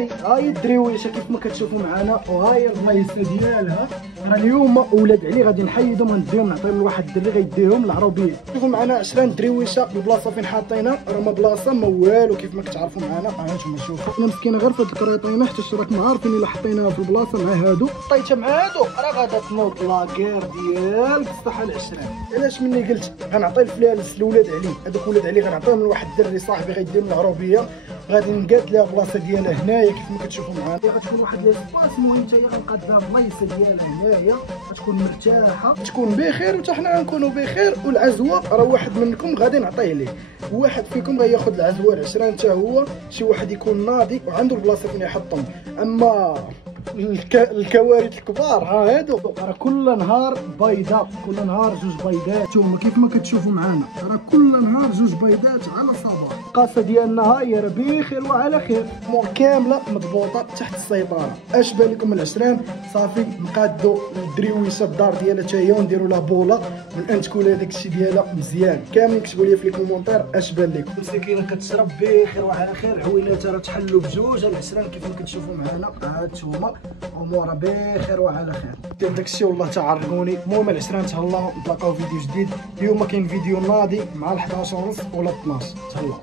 هاي الدريويشه كيف ما كتشوفوا معنا، وهاي البلايصه ديالها. راه اليوم ولاد علي غادي نحيدهم غنديهم نعطيهم لواحد الدري غيديهم العربيه. شوفوا معنا 20 دريويشه. البلاصه فين حاطينها راه ما بلاصه ما والو كيف ما كتعرفوا معنا. هانتوما شوفوا انا مسكينه غير في هاد الكريطينه حيت راكم عارفين الا حطيناها في البلاصه مع هادو حطيتها مع هادو راه غادا تنوض لاكير ديال الصحه العشرين. علاش مني قلت غنعطي الفلالس لولاد علي، هذوك ولاد علي غنعطيهم لواحد الدري صاحبي غيديهم العربيه. غادي نقاد لها بلاصه ديالها هنايا كيف ما كتشوفوا معايا. غتكون واحد ليسباس المهم نتايا غنقاد لها بلايصه ديالها هنايا غتكون مرتاحه تكون بخير وحتى حنا غنكونوا بخير. والعزوه راه واحد منكم غادي نعطيه ليه، واحد فيكم غياخذ العزوه العشرين حتى هو شي واحد يكون ناضي وعنده البلاصه فين يحطهم. اما الكوارث الكبار ها هادو راه كل نهار بيضاء، كل نهار جوج بيضات. نتوما كيف ما كتشوفوا معانا راه كل نهار جوج بيضات على صباح. القاصه ديالنا ها هي راه بخير وعلى خير، امور كامله مضبوطه تحت السيطره. اش بان لكم العشرين صافي نقادو الدريويشه الدار ديالها حتى هي ونديروا لها بوله ونأنتكوا لها داكشي ديالها مزيان. كاملين كتبوا لي في الكومونتير اش بان لكم. مسكينه كتشرب بخير وعلى خير، عويلاتها راه تحلوا بجوج. العشرين كيف ما كتشوفوا معانا هانتوما امورها بخير وعلى خير. دير داكشي والله تعرقوني. المهم العشرين تهلاو، نتلاقاو فيديو جديد. اليوم كاين فيديو ناضي مع 11:30 ولا 12. تهلاو.